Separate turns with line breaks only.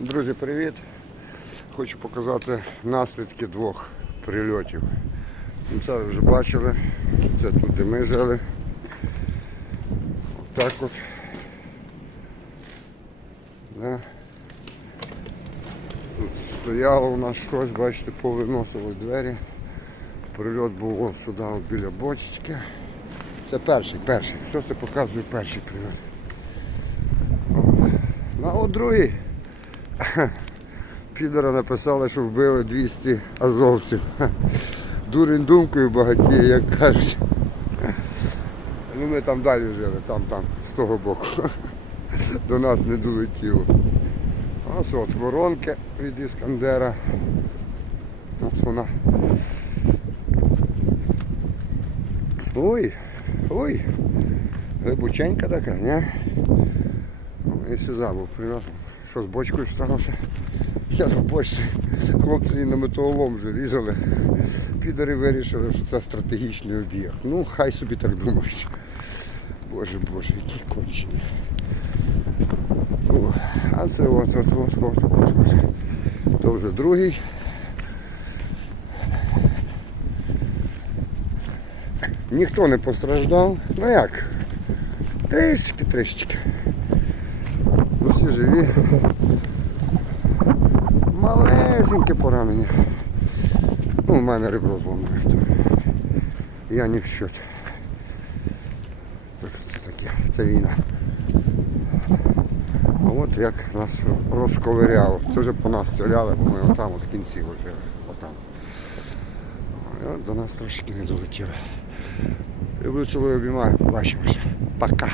Друзі, привіт! Хочу показати наслідки двох прильотів. Ну, Це ви вже бачили. Це тут, де ми жили. Отак от. Да. Тут стояло у нас щось, бачите, повиносило двері. Прильот був сюди, біля бочечки. Це перший, перший. Все це показує перший прильот. А от другий. Підора написали, що вбили 200 азовців. Дурень думкою багатіє, як кажуть. Ну ми там далі жили, там, там, з того боку. До нас не долетіло. Ось от воронки від Іскандера. Ось вона. Ой, ой, глибоченька така, ні? Ну, І сюди був прильот. Що з бочкою сталося? Зараз в бочці хлопці на металолом вже різали. Підери вирішили, що це стратегічний об'єкт. Ну, хай собі так думають. Боже, боже, які кончені. А це от, от, от, от, от, от. То вже другий. Ніхто не постраждав. Ну як? Трішки, трішки. Усі живі. Малесеньке поранення. Ну, у мене ребро зломане. то Я ні в счет. Так що це таке, це війна. А от як нас розковиряло. Це вже по нас стріляли, бо ми отам в кінці вже. Отам. От до нас трошки не долетіло. Люблю цілую обіймаю. Побачимося. Пока.